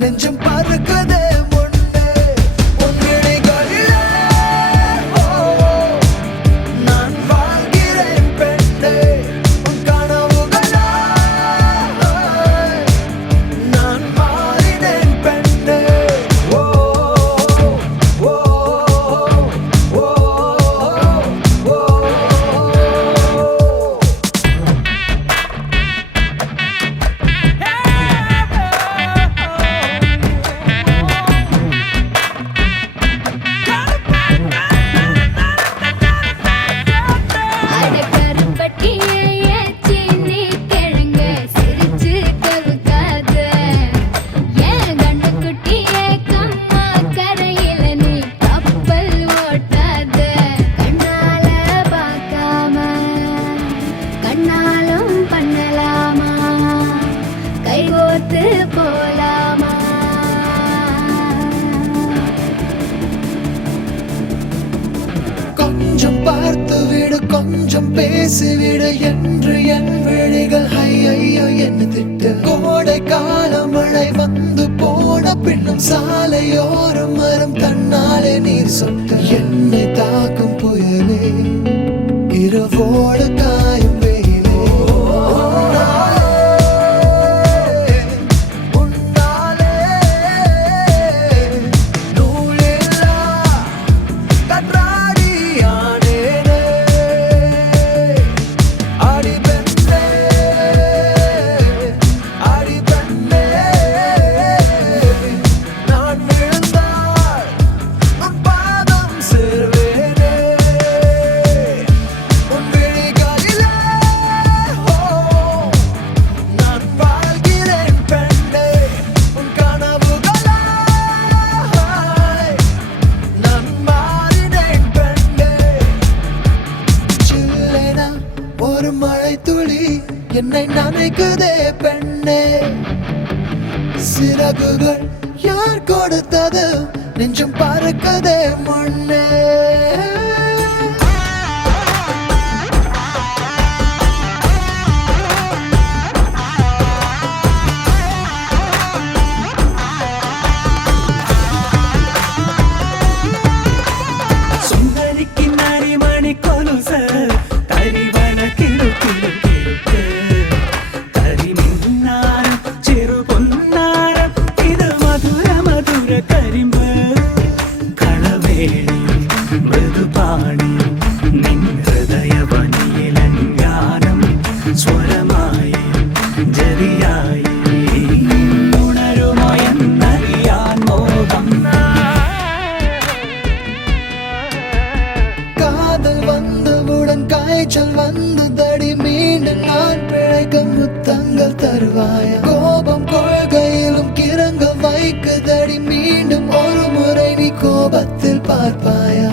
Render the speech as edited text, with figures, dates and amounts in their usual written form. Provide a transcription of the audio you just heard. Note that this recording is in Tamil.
நெஞ்சம் பறக்குதே கொஞ்சம் பார்த்து விடு கொஞ்சம் பேசிவிடு என்று என் விழிகள் ஐயோ என்ன திட்டு கோடை கால மழை வந்து போன பின்னும் சாலையோரம் மரம் தன்னாலே நீர் சொட்டு என்னை தாக்கும் புயலே இரவோடு காயும் ஒரு மழை துளி என்னை நனைக்குதே பெண்ணே சிறகுகள் யார் கொடுத்தது நெஞ்சம் பறக்குதே முன்னே മൃദുപാണി നിൻ ഹൃദയവനിയിലങ്കാരം സ്വരമായി ജതിയായി ഉണരുമയെന്നറിയാൻ മോഹം காதல் வந்தவுடன் காய்ச்சல் வந்ததடி மீண்டும் நான் பிழைக்க முத்தங்கள் தருவாயா கோபம் கொள்கையிலும் கிறங்க வைக்குதடி மீண்டும் ஒரு முறை நீ கோபத்தில் பார்ப்பாயா